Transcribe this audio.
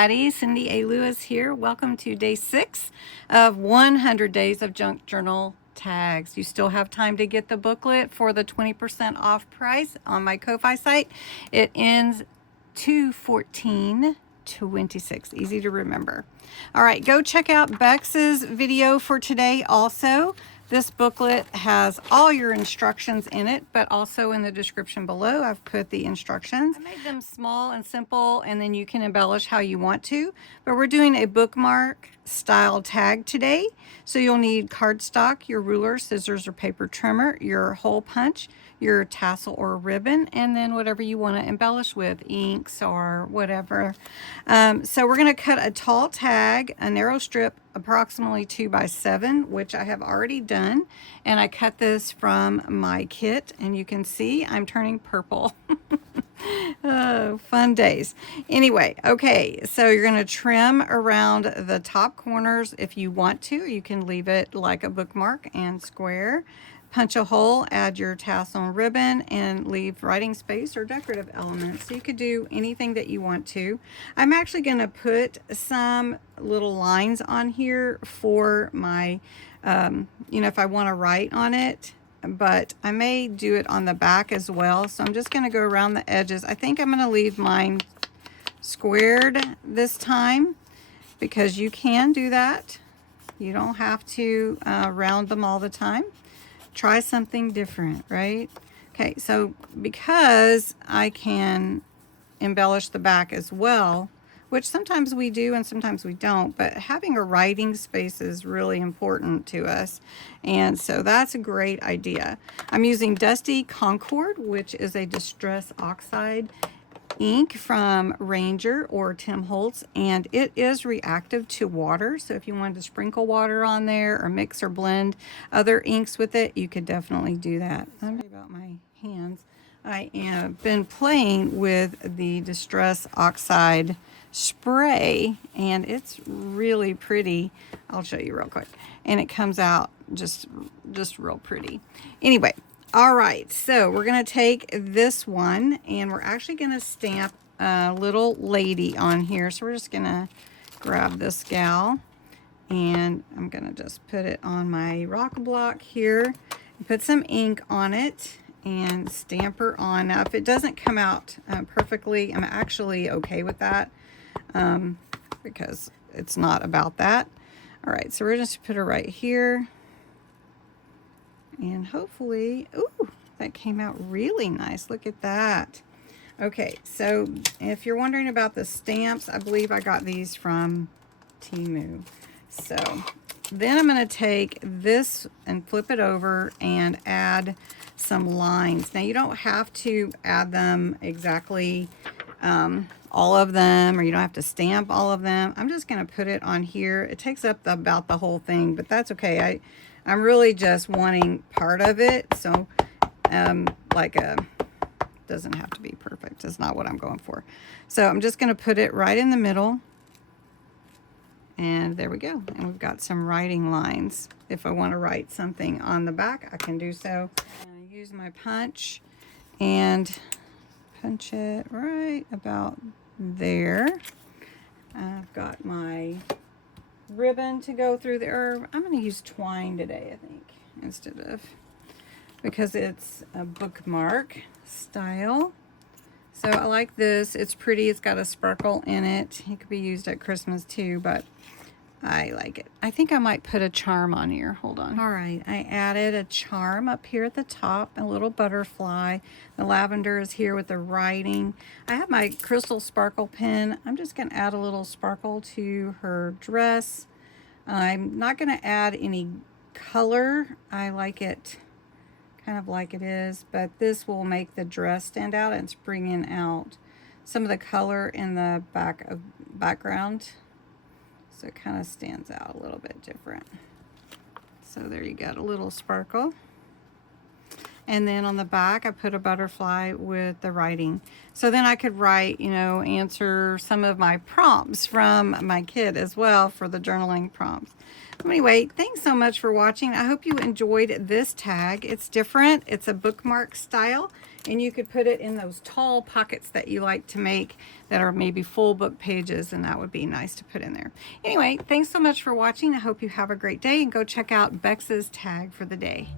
everybody. Cindy A. Lewis here. Welcome to day 6 of 100 days of junk journal tags. You still have time to get the booklet for the 20% off price on my Ko-Fi site. It ends 2/14/26. Easy to remember. All right, go check out Bexx's video for today also. This booklet has all your instructions in it, but also in the description below, I've put the instructions. I made them small and simple, and then you can embellish how you want to. But we're doing a bookmark-style tag today. So you'll need cardstock, your ruler, scissors, or paper trimmer, your hole punch, your tassel or ribbon, and then whatever you want to embellish with, inks or whatever. So we're going to cut a tall tag, a narrow strip, approximately 2 by 7, which I have already done, and I cut this from my kit, and you can see I'm turning purple. Oh, fun days. Anyway, okay, so you're going to trim around the top corners if you want to. You can leave it like a bookmark and square. Punch a hole, add your tassel and ribbon, and leave writing space or decorative elements. So you could do anything that you want to. I'm actually going to put some little lines on here for my, if I want to write on it, but I may do it on the back as well. So I'm just going to go around the edges. I think I'm going to leave mine squared this time because you can do that. You don't have to round them all the time. Try something different, right? Okay, so because I can embellish the back as well, which sometimes we do and sometimes we don't, but having a writing space is really important to us. And so that's a great idea. I'm using Dusty Concord, which is a Distress Oxide ink from Ranger or Tim Holtz, and it is reactive to water. So if you wanted to sprinkle water on there or mix or blend other inks with it, you could definitely do that. Sorry about my hands. I have been playing with the Distress Oxide spray, and it's really pretty. I'll show you real quick, and it comes out just real pretty. Anyway, all right, so we're going to take this one, and we're actually going to stamp a little lady on here. So we're just going to grab this gal, and I'm going to just put it on my rock block here, and put some ink on it, and stamp her on. Now, if it doesn't come out perfectly, I'm actually okay with that because it's not about that. All right, so we're just going to put her right here. And hopefully, ooh, that came out really nice. Look at that. Okay, so if you're wondering about the stamps, I believe I got these from Temu. So then I'm going to take this and flip it over and add some lines. Now, you don't have to add them exactly all of them, or you don't have to stamp all of them. I'm just going to put it on here. It takes up about the whole thing, but that's okay. I'm really just wanting part of it, so doesn't have to be perfect. It's not what I'm going for. So I'm just going to put it right in the middle, and there we go. And we've got some writing lines. If I want to write something on the back, I can do so. And I use my punch and punch it right about there. I've got my ribbon to go through there. I'm going to use twine today, I think, instead of, because it's a bookmark style. So I like this. It's pretty. It's got a sparkle in it. It could be used at Christmas too, but I like it. I think I might put a charm on here. Hold on. All right, I added a charm up here at the top, a little butterfly. The lavender is here with the writing. I have my crystal sparkle pen. I'm just going to add a little sparkle to her dress. I'm not going to add any color. I like it kind of like it is, but this will make the dress stand out, and it's bringing out some of the color in the background. So it kind of stands out a little bit different. So there you got a little sparkle. And then on the back, I put a butterfly with the writing. So then I could write, you know, answer some of my prompts from my kid as well for the journaling prompts. Anyway, thanks so much for watching. I hope you enjoyed this tag. It's different. It's a bookmark style, and you could put it in those tall pockets that you like to make that are maybe full book pages, and that would be nice to put in there. Anyway, thanks so much for watching. I hope you have a great day, and go check out Bexx's tag for the day.